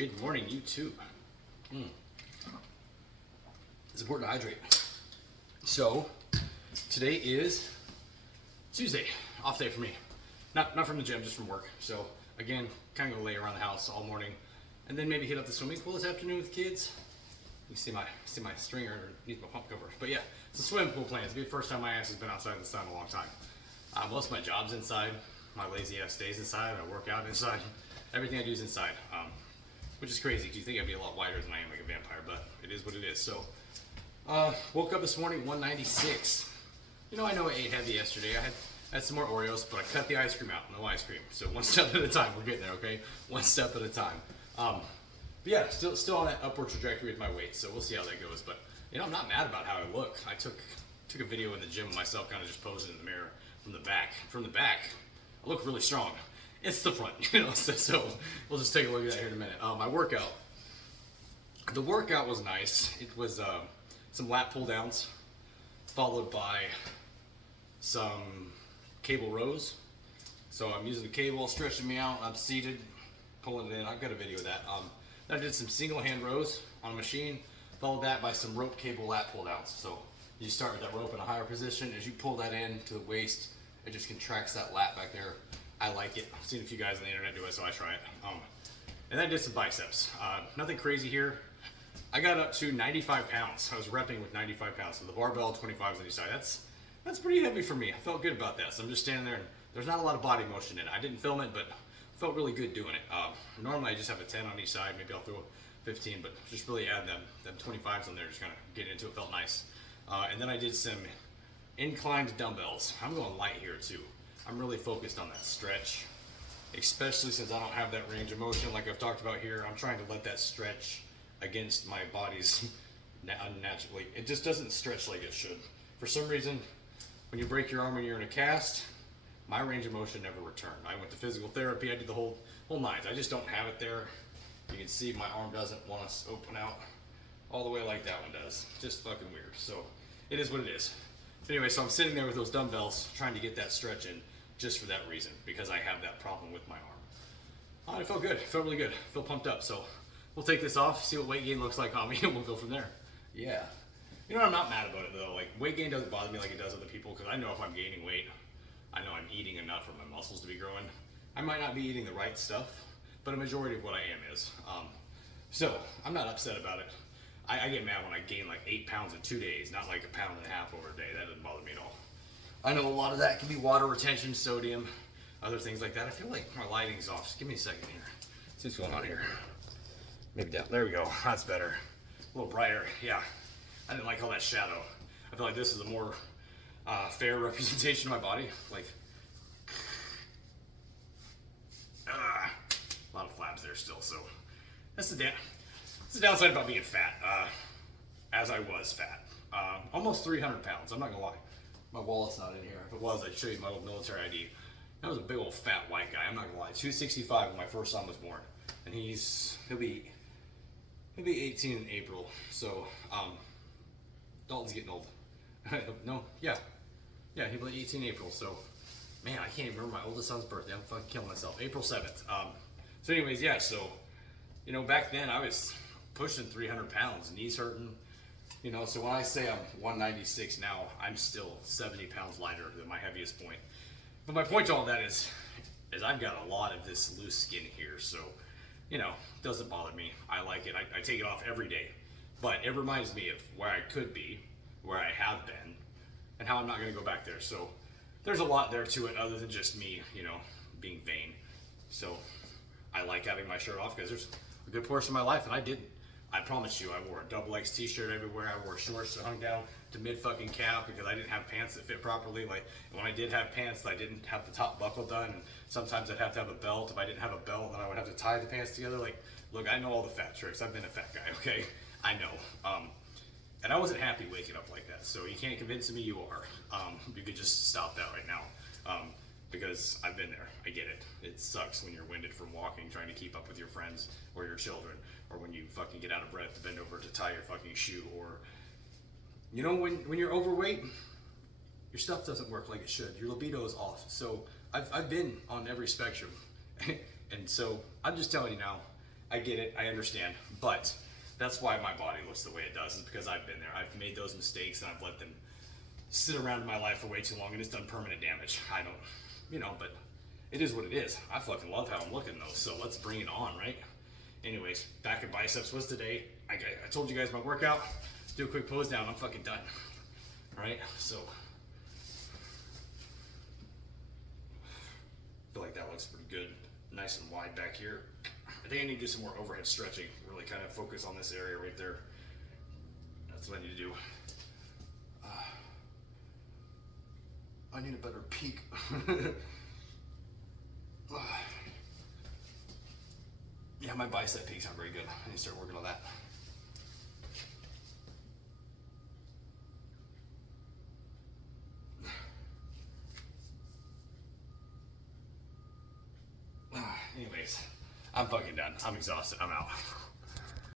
Good morning, YouTube. It's important to hydrate. So, today is Tuesday, off day for me. Not from the gym, just from work. So, again, kind of gonna lay around the house all morning, and then maybe hit up the swimming pool this afternoon with kids. You can see my stringer underneath my pump cover. But yeah, it's a swimming pool plan. It's the first time my ass has been outside in the sun in a long time. Most of my job's inside. My lazy ass stays inside. I work out inside. Everything I do is inside. Which is crazy because you think I'd be a lot wider than I am, like a vampire, but it is what it is. So, woke up this morning, 196. I know I ate heavy yesterday. I had some more Oreos, but I cut the ice cream out. No ice cream. So one step at a time. We're getting there, okay? One step at a time. But yeah, still on that upward trajectory with my weight. So we'll see how that goes. But I'm not mad about how I look. I took a video in the gym of myself, kind of just posing in the mirror from the back. From the back, I look really strong. It's the front, so we'll just take a look at that here in a minute. My workout. The workout was nice. It was some lat pull downs, followed by some cable rows. So I'm using the cable, stretching me out. I'm seated, pulling it in. I've got a video of that. Then I did some single hand rows on a machine, followed that by some rope cable lat pull downs. So you start with that rope in a higher position. As you pull that in to the waist, it just contracts that lat back there. I like it. I've seen a few guys on the internet do it, so I try it. And then I did some biceps. Nothing crazy here. I got up to 95 pounds. I was repping with 95 pounds. So the barbell, 25s on each side. That's pretty heavy for me. I felt good about that. So I'm just standing there, and there's not a lot of body motion in it. I didn't film it, but felt really good doing it. Normally I just have a 10 on each side. Maybe I'll throw a 15, but just really add them 25s on there. Just kind of get into it. Felt nice. And then I did some inclined dumbbells. I'm going light here too. I'm really focused on that stretch, especially since I don't have that range of motion like I've talked about here. I'm trying to let that stretch against my body's unnaturally. It just doesn't stretch like it should. For some reason, when you break your arm and you're in a cast, my range of motion never returned. I went to physical therapy. I did the whole nines. I just don't have it there. You can see my arm doesn't want to open out all the way like that one does. Just fucking weird. So it is what it is. Anyway, so I'm sitting there with those dumbbells trying to get that stretch in just for that reason, because I have that problem with my arm. It felt good. It felt really good. I feel pumped up. So we'll take this off, see what weight gain looks like on me, and we'll go from there. Yeah. I'm not mad about it though. Like, weight gain doesn't bother me like it does other people, because I know if I'm gaining weight, I know I'm eating enough for my muscles to be growing. I might not be eating the right stuff, but a majority of what I am is. So I'm not upset about it. I get mad when I gain like 8 pounds in 2 days, not like 1.5 pounds over a day. That doesn't bother me at all. I know a lot of that can be water retention, sodium, other things like that. I feel like my lighting's off. Just give me a second here. See what's going on here. Maybe down. There we go. That's better. A little brighter. Yeah. I didn't like all that shadow. I feel like this is a more fair representation of my body. Like, a lot of flaps there still. So that's the downside about being fat. As I was fat. Almost 300 pounds. I'm not gonna lie. My wallet's not in here. If it was, I'd show you my old military ID. That was a big old fat white guy. I'm not gonna lie. 265 when my first son was born, and he'll be 18 in April. So Dalton's getting old. No, yeah, he'll be 18 in April. So man, I can't even remember my oldest son's birthday. I'm fucking killing myself. April 7th. So anyways, yeah. So back then I was pushing 300 pounds, knees hurting. So when I say I'm 196 now, I'm still 70 pounds lighter than my heaviest point. But my point to all that is I've got a lot of this loose skin here, so, it doesn't bother me. I like it. I take it off every day. But it reminds me of where I could be, where I have been, and how I'm not going to go back there. So there's a lot there to it other than just me, being vain. So I like having my shirt off because there's a good portion of my life that I didn't. I promise you, I wore a double X t-shirt everywhere. I wore shorts that hung down to mid fucking calf because I didn't have pants that fit properly. Like, when I did have pants, I didn't have the top buckle done. And sometimes I'd have to have a belt. If I didn't have a belt, then I would have to tie the pants together. Like, look, I know all the fat tricks. I've been a fat guy, okay? I know. And I wasn't happy waking up like that. So you can't convince me you are. You could just stop that right now. Because I've been there. I get it. It sucks when you're winded from walking, trying to keep up with your friends or your children, or when you fucking get out of breath to bend over to tie your fucking shoe, or when you're overweight, your stuff doesn't work like it should. Your libido is off. So I've been on every spectrum. And so I'm just telling you now, I get it, I understand, but that's why my body looks the way it does, is because I've been there. I've made those mistakes and I've let them sit around in my life for way too long and it's done permanent damage. I don't, but it is what it is. I fucking love how I'm looking though, so let's bring it on, right? Anyways, back and biceps was today. I told you guys my workout. Do a quick pose down, I'm fucking done. All right, so I feel like that looks pretty good. Nice and wide back here. I think I need to do some more overhead stretching. Really kind of focus on this area right there. That's what I need to do. I need a better peak. Yeah, my bicep peaks aren't very good. I need to start working on that. Anyways, I'm fucking done. I'm exhausted. I'm out.